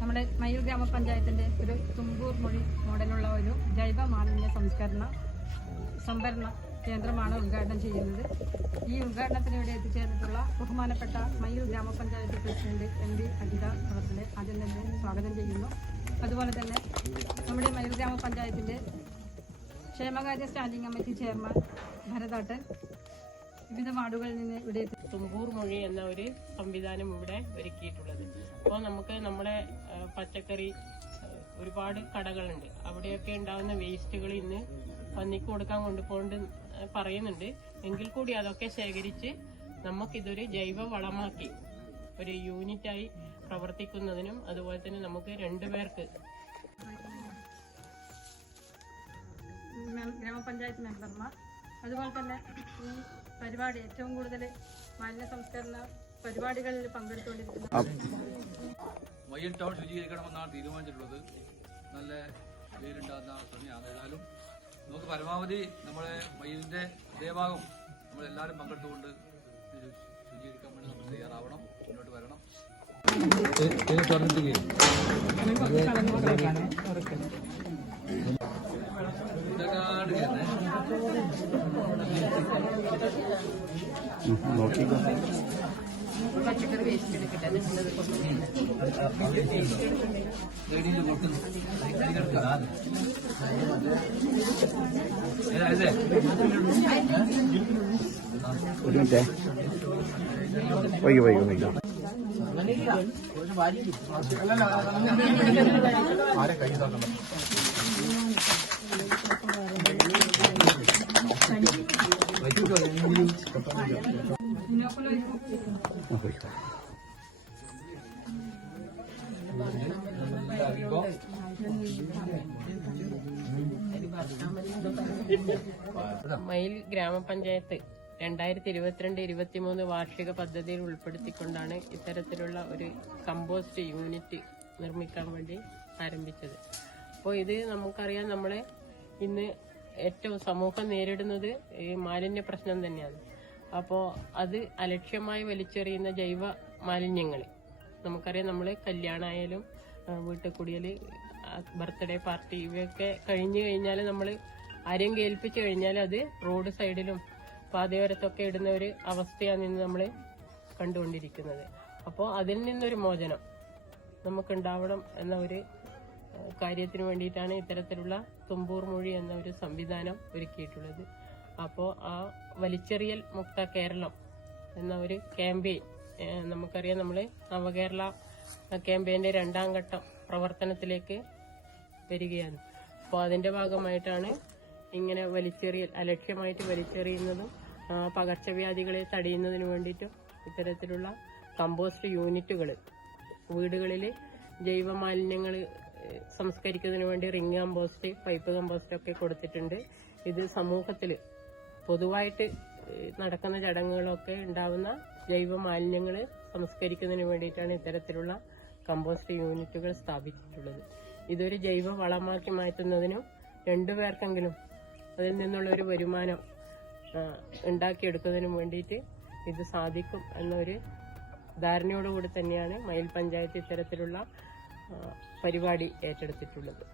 നമ്മുടെ മയൂർ ഗ്രാമപഞ്ചായത്തിന്റെ ഒരു തുമ്പൂർ മൊഴി മോഡലുള്ള ഒരു ജൈവ മാലിന്യ സംസ്കരണ സംഭരണ കേന്ദ്രമാണ് ഉദ്ഘാടനം ചെയ്യുന്നത്. ഈ ഉദ്ഘാടനത്തിന് ഇവിടെ എത്തിച്ചേർന്നിട്ടുള്ള ബഹുമാനപ്പെട്ട മയൂർ ഗ്രാമപഞ്ചായത്ത് പ്രസിഡന്റ് എം വി അജിത അവരുടെ ആദ്യം തന്നെ സ്വാഗതം ചെയ്യുന്നു. അതുപോലെ തന്നെ നമ്മുടെ മയൂർ ഗ്രാമപഞ്ചായത്തിന്റെ ക്ഷേമകാര്യ സ്റ്റാൻഡിംഗ് കമ്മിറ്റി ചെയർമാൻ ഭരതാട്ടൻ വിവിധ വാർഡുകളിൽ നിന്ന് ഇവിടെ തുമ്പൂർ മൊഴി എന്ന ഒരു സംവിധാനം ഇവിടെ ഒരുക്കിയിട്ടുള്ളത് അപ്പോൾ നമുക്ക് നമ്മുടെ പച്ചക്കറി ഒരുപാട് കടകളുണ്ട് അവിടെയൊക്കെ ഉണ്ടാകുന്ന വേസ്റ്റുകൾ ഇന്ന് പന്നിക്ക് കൊടുക്കാൻ കൊണ്ടുപോകേണ്ട പറയുന്നുണ്ട് എങ്കിൽ കൂടി അതൊക്കെ ശേഖരിച്ച് നമുക്കിതൊരു ജൈവ വളമാക്കി ഒരു യൂണിറ്റായി പ്രവർത്തിക്കുന്നതിനും അതുപോലെ തന്നെ നമുക്ക് രണ്ടുപേർക്ക് ഗ്രാമപഞ്ചായത്ത് മെമ്പർമാർ അതുപോലെ തന്നെ ഈ പരിപാടി ഏറ്റവും കൂടുതൽ മാലിന്യ സംസ്കരണ പരിപാടികളിൽ പങ്കെടുത്തുകൊണ്ടിരിക്കുന്ന മയ്യൻ ടൗൺ ശുചീകരിക്കണമെന്നാണ് തീരുമാനിച്ചിട്ടുള്ളത്. നല്ല ഏതായാലും നമുക്ക് പരമാവധി നമ്മളെ മയിലിന്റെ ഹൃദയഭാഗം നമ്മളെല്ലാവരും പങ്കെടുത്തുകൊണ്ട് ഇത് ശുചീകരിക്കാൻ വേണ്ടി നമ്മൾ തയ്യാറാവണം മുന്നോട്ട് വരണം. നോക്കിക്കോ ഒരു മിനിറ്റേ വൈകി വൈകി വൈകി കൈ വൈകി. മയിൽ ഗ്രാമപഞ്ചായത്ത് രണ്ടായിരത്തി ഇരുപത്തിരണ്ട് ഇരുപത്തിമൂന്ന് വാർഷിക പദ്ധതിയിൽ ഉൾപ്പെടുത്തിക്കൊണ്ടാണ് ഇത്തരത്തിലുള്ള ഒരു കമ്പോസ്റ്റ് യൂണിറ്റ് നിർമ്മിക്കാൻ വേണ്ടി ആരംഭിച്ചത്. അപ്പോൾ ഇത് നമുക്കറിയാം നമ്മളെ ഇന്ന് ഏറ്റവും സമൂഹം നേരിടുന്നത് ഈ മാലിന്യ പ്രശ്നം തന്നെയാണ്. അപ്പോൾ അത് അലക്ഷ്യമായി വലിച്ചെറിയുന്ന ജൈവ മാലിന്യങ്ങൾ നമുക്കറിയാം നമ്മൾ കല്യാണമായാലും വീട്ടിൽ കൂടിയൽ ബർത്ത്ഡേ പാർട്ടി ഇവയൊക്കെ കഴിഞ്ഞു കഴിഞ്ഞാൽ നമ്മൾ ആരെയും കേൾപ്പിച്ചു കഴിഞ്ഞാൽ അത് റോഡ് സൈഡിലും പാതയോരത്തൊക്കെ ഇടുന്ന ഒരു അവസ്ഥയാണ് ഇന്ന് നമ്മൾ കണ്ടുകൊണ്ടിരിക്കുന്നത്. അപ്പോൾ അതിൽ നിന്നൊരു മോചനം നമുക്കുണ്ടാവണം എന്ന ഒരു കാര്യത്തിന് വേണ്ടിയിട്ടാണ് ഇത്തരത്തിലുള്ള തുമ്പൂർ മൊഴി എന്ന ഒരു സംവിധാനം ഒരുക്കിയിട്ടുള്ളത്. അപ്പോൾ ആ വലിച്ചെറിയൽ മുക്ത കേരളം എന്ന ഒരു ക്യാമ്പയിൻ നമുക്കറിയാം നമ്മൾ നവകേരള ക്യാമ്പയിന്റെ രണ്ടാം ഘട്ടം പ്രവർത്തനത്തിലേക്ക് വരികയാണ്. അപ്പോൾ അതിന്റെ ഭാഗമായിട്ടാണ് ഇങ്ങനെ വലിച്ചെറിയൽ അലക്ഷ്യമായിട്ട് വലിച്ചെറിയുന്നതും പകർച്ചവ്യാധികളെ തടയുന്നതിന് വേണ്ടിയിട്ടും ഇത്തരത്തിലുള്ള കമ്പോസ്റ്റ് യൂണിറ്റുകൾ വീടുകളിൽ ജൈവ മാലിന്യങ്ങൾ സംസ്കരിക്കുന്നതിന് വേണ്ടി റിങ് കമ്പോസ്റ്റ് പൈപ്പ് കമ്പോസ്റ്റ് ഒക്കെ കൊടുത്തിട്ടുണ്ട്. ഇത് സമൂഹത്തിൽ പൊതുവായിട്ട് നടക്കുന്ന ചടങ്ങുകളൊക്കെ ഉണ്ടാവുന്ന ജൈവ മാലിന്യങ്ങൾ സംസ്കരിക്കുന്നതിന് വേണ്ടിയിട്ടാണ് ഇത്തരത്തിലുള്ള കമ്പോസ്റ്റ് യൂണിറ്റുകൾ സ്ഥാപിച്ചിട്ടുള്ളത്. ഇതൊരു ജൈവ വളമാക്കി മാറ്റുന്നതിനും രണ്ടുപേർക്കെങ്കിലും അതിൽ നിന്നുള്ള ഒരു വരുമാനം ഉണ്ടാക്കിയെടുക്കുന്നതിനും വേണ്ടിയിട്ട് ഇത് സാധിക്കും എന്നൊരു ധാരണയോടുകൂടി തന്നെയാണ് മയിൽ പഞ്ചായത്ത് ഇത്തരത്തിലുള്ള പരിപാടി ഏറ്റെടുത്തിട്ടുള്ളത്.